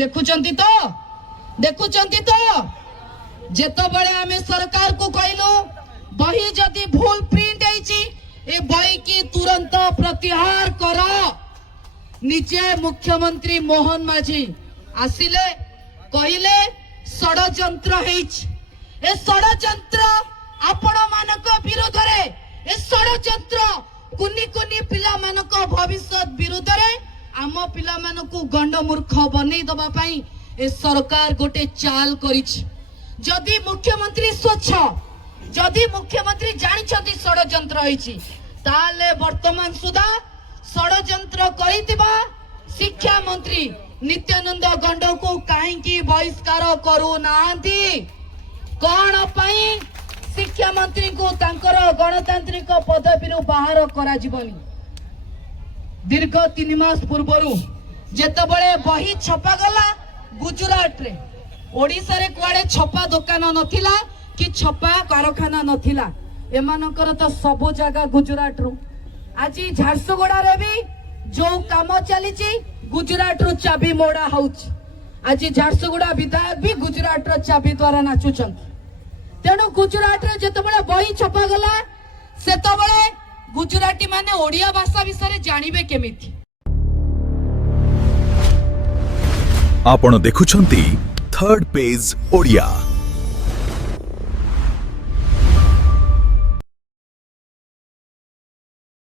देखुचंती तो जेतबेले आमे सरकार को कहलु बही जदि भूल प्रिंट होईची ए बही की तुरंत प्रत्याहार कर। निजे मुख्यमंत्री मोहन माझी आसिले कहले षडयंत्र होईची। ए षडयंत्र आपण मानक विरोध रे ए षडयंत्र कुनी कुनी पिला मानक भविष्य विरोध रे आम पिला मानकु गंड मूर्ख बनै दबा पई ए सरकार गोटे चाल करिछि। जदि मुख्यमंत्री स्वच्छ जदि मुख्यमंत्री जानिछथि षडयंत्र होईछि ताले वर्तमान सुधा षडयंत्र करितिबा शिक्षा मंत्री नित्यानंद गंड को काहेकि बहिष्कार करू नांती कोन पई शिक्षा मंत्री को तांकर गणतांत्रिक पदवी बाहर करा जीवनी। दीर्घ 3 मास पूर्व जेतबेले बही छपा गला गुजरात रे ओडिसा रे कुआडे छपा दुकान नथिला कि छपा कारखाना नथिला एमानकर तो सब जगह गुजरात रू आज झारसुगुड़ा रे भी जो काम चली गुजरात रू चाबी मोड़ा होउछ। आज झारसुगुड़ा विधायक भी गुजरात रो चाबी द्वारा नाचुछन। तेणु गुजरात रे जेतबेले बही छपा गला सेतबेले गुजराती माने ओडिया भाषा विषय जानिबे केमिति। आपण देखुछंती थर्ड पेज ओडिया।